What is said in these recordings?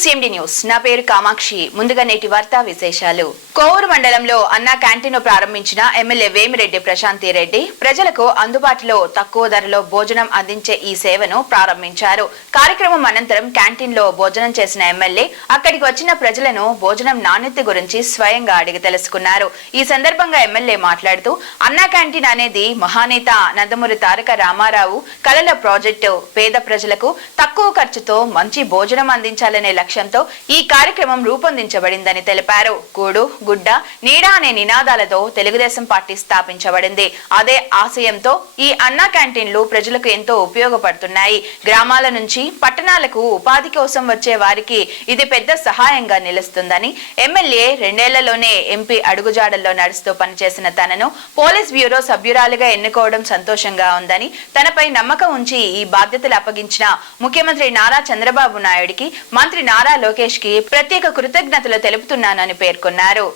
CMD news నా పేరు కామాక్షి. ముందుగా నేటి వార్తా విశేషాలు. కోవూరు మండలంలో అన్నా క్యాంటీన్ ప్రారంభించిన ఎమ్మెల్యే వేమిరెడ్డి ప్రశాంతి రెడ్డి ప్రజలకు అందుబాటులో తక్కువ ధరలో భోజనం అందించే ఈ సేవను ప్రారంభించారు. కార్యక్రమం అనంతరం క్యాంటీన్ లో భోజనం చేసిన ఎమ్మెల్యే అక్కడికి వచ్చిన ప్రజలను భోజనం నాణ్యత గురించి స్వయంగా అడిగి తెలుసుకున్నారు. ఈ సందర్భంగా ఎమ్మెల్యే మాట్లాడుతూ అన్నా క్యాంటీన్ అనేది మహానేత నందమూరి తారక రామారావు కలల ప్రాజెక్టు. పేద ప్రజలకు తక్కువ ఖర్చుతో మంచి భోజనం అందించాలనే లక్ష్యంతో ఈ కార్యక్రమం రూపొందించబడిందని తెలిపారు. కూడు గుడ్డ నీడ అనే నినాదాలతో తెలుగుదేశం పార్టీ స్థాపించబడింది. అదే ఆశయంతో ఈ అన్నా క్యాంటీన్లు ప్రజలకు ఎంతో ఉపయోగపడుతున్నాయి. గ్రామాల నుంచి పట్టణాలకు ఉపాధి కోసం వచ్చే వారికి ఇది పెద్ద సహాయంగా నిలుస్తుందని ఎమ్మెల్యే 2 ఏళ్లలోనే ఎంపీ అడుగుజాడల్లో నడుస్తూ పనిచేసిన తనను పోలీస్ బ్యూరో సభ్యురాలిగా ఎన్నుకోవడం సంతోషంగా ఉందని, తనపై నమ్మకం ఉంచి ఈ బాధ్యతలు అప్పగించిన ముఖ్యమంత్రి నారా చంద్రబాబు నాయుడికి, మంత్రి నారా లోకేష్ కి ప్రత్యేక కృతజ్ఞతలు తెలుపుతున్నానని పేర్కొన్నారు.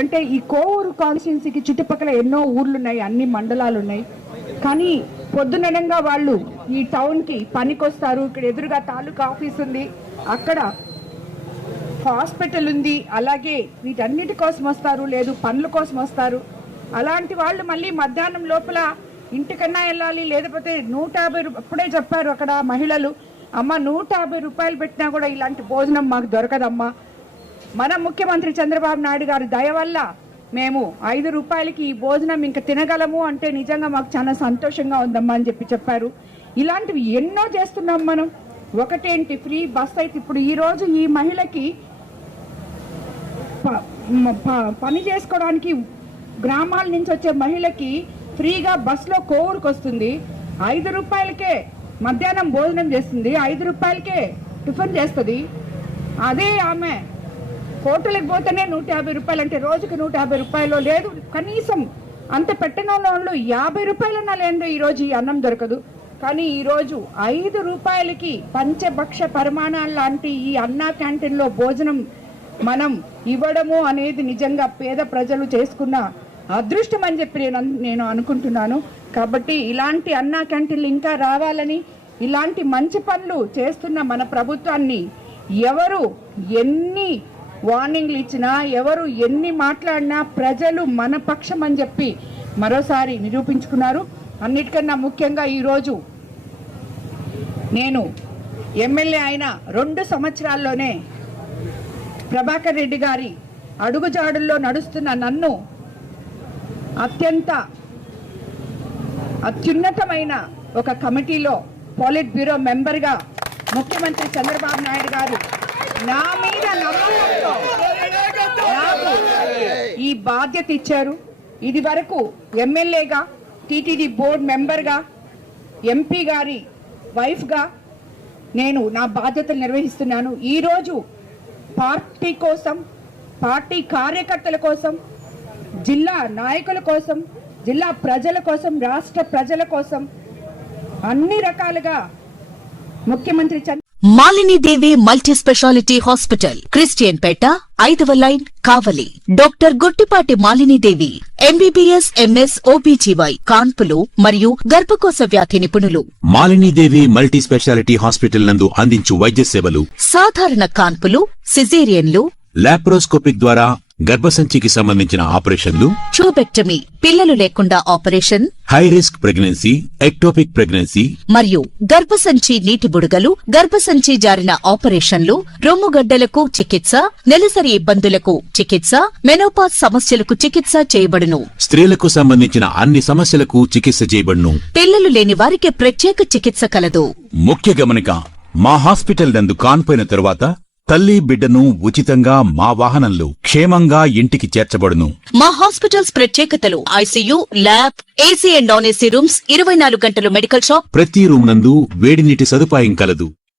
అంటే ఈ కోవూరు కాన్స్టిట్యున్సీకి చుట్టుపక్కల ఎన్నో ఊర్లున్నాయి, అన్ని మండలాలు ఉన్నాయి. కానీ పొద్దుననంగా వాళ్ళు ఈ టౌన్కి పనికొస్తారు. ఇక్కడ ఎదురుగా తాలూకా ఆఫీస్ ఉంది, అక్కడ హాస్పిటల్ ఉంది, అలాగే వీటన్నిటి కోసం వస్తారు, లేదు పనుల కోసం వస్తారు. అలాంటి వాళ్ళు మళ్ళీ మధ్యాహ్నం లోపల ఇంటికన్నా వెళ్ళాలి, లేకపోతే 150 అప్పుడే చెప్పారు అక్కడ మహిళలు, అమ్మ 150 రూపాయలు పెట్టినా కూడా ఇలాంటి భోజనం మాకు దొరకదమ్మా. మన ముఖ్యమంత్రి చంద్రబాబు నాయుడు గారి దయ వల్ల మేము 5 రూపాయలకి ఈ భోజనం ఇంకా తినగలము అంటే నిజంగా మాకు చాలా సంతోషంగా ఉందమ్మా అని చెప్పారు. ఇలాంటివి ఎన్నో చేస్తున్నాం మనం. ఒకటేంటి, ఫ్రీ బస్ అయితే ఇప్పుడు ఈరోజు ఈ మహిళకి పని చేసుకోవడానికి గ్రామాల నుంచి వచ్చే మహిళకి ఫ్రీగా బస్సులో కోవూరుకు వస్తుంది. 5 రూపాయలకే మధ్యాహ్నం భోజనం చేస్తుంది, 5 రూపాయలకే టిఫిన్ చేస్తుంది. అదే ఆమె హోటల్కి పోతేనే 150 రూపాయలు, అంటే రోజుకి 150 రూపాయలు, లేదు కనీసం అంత పెట్టిన వాళ్ళు 50 రూపాయలన్నా లేదు ఈరోజు ఈ అన్నం దొరకదు. కానీ ఈరోజు 5 రూపాయలకి పంచభక్ష పరిమాణాలు లాంటి ఈ అన్నా క్యాంటీన్లో భోజనం మనం ఇవ్వడము అనేది నిజంగా పేద ప్రజలు చేసుకున్న అదృష్టం అని చెప్పి నేను అనుకుంటున్నాను. కాబట్టి ఇలాంటి అన్నా క్యాంటీన్లు ఇంకా రావాలని, ఇలాంటి మంచి పనులు చేస్తున్న మన ప్రభుత్వాన్ని ఎవరు ఎన్ని వార్నింగ్లు ఇచ్చినా, ఎవరు ఎన్ని మాట్లాడినా ప్రజలు మన పక్షం అని చెప్పి మరోసారి నిరూపించుకున్నారు. అన్నిటికన్నా ముఖ్యంగా ఈరోజు నేను ఎమ్మెల్యే అయిన 2 సంవత్సరాల్లోనే ప్రభాకర్ రెడ్డి గారి అడుగుజాడుల్లో నడుస్తున్న నన్ను అత్యున్నతమైన ఒక కమిటీలో పోలిట్ బ్యూరో మెంబర్గా ముఖ్యమంత్రి చంద్రబాబు నాయుడు గారు నా మీద నమ్మకంతో నాకు ఈ బాధ్యత ఇచ్చారు. ఇది వరకు ఎమ్మెల్యేగా, టీటీడీ బోర్డు మెంబర్గా, ఎంపీ గారి వైఫ్గా నేను నా బాధ్యతలు నిర్వహిస్తున్నాను. ఈరోజు పార్టీ కోసం, పార్టీ కార్యకర్తల కోసం, జిల్లా నాయకుల కోసం, జిల్లా ప్రజల కోసం, రాష్ట్ర ప్రజల కోసం అన్ని రకాలుగా ముఖ్యమంత్రి మాలిని దేవి మల్టీ స్పెషాలిటీ హాస్పిటల్, క్రిస్టియన్ పేట, 5వ లైన్, కావలి. డాక్టర్ గుట్టిపాటి మాలిని దేవి MBBS MS OBGY కాన్పులు మరియు గర్భకోశ వ్యాధి నిపుణులు. మాలిని దేవి మల్టీ స్పెషాలిటీ హాస్పిటల్ నందు అందించు వైద్య సేవలు: సాధారణ కాన్పులు, సిజేరియన్లు, లాప్రోస్కోపిక్ ద్వారా గర్భసంచికి సంబంధించిన ఆపరేషన్లు, ట్యూబెక్టమీ పిల్లలు లేకుండా operation, high risk pregnancy, ectopic pregnancy, మరియు గర్భసంచి నీటి బుడగలు, గర్భసంచి జారిన ఆపరేషన్లు, రొమ్ముగడ్డలకు చికిత్స, నెలసరి ఇబ్బందులకు చికిత్స, మెనోపాజ్ సమస్యలకు చికిత్స చేయబడును. స్త్రీలకు సంబంధించిన అన్ని సమస్యలకు చికిత్స చేయబడును. పిల్లలు లేని వారికి ప్రత్యేక చికిత్స కలదు. ముఖ్య గమనిక, మా హాస్పిటల్ నందు కాన్పోయిన తరువాత తల్లి బిడ్డను ఉచితంగా మా వాహనంలో క్షేమంగా ఇంటికి చేర్చబడును. మా హాస్పిటల్స్ ప్రత్యేకతలు: ICU, lab, AC and non AC rooms, 24 గంటలు మెడికల్ షాప్, ప్రతి రూమ్ నందు వేడి నీటి సదుపాయం కలదు.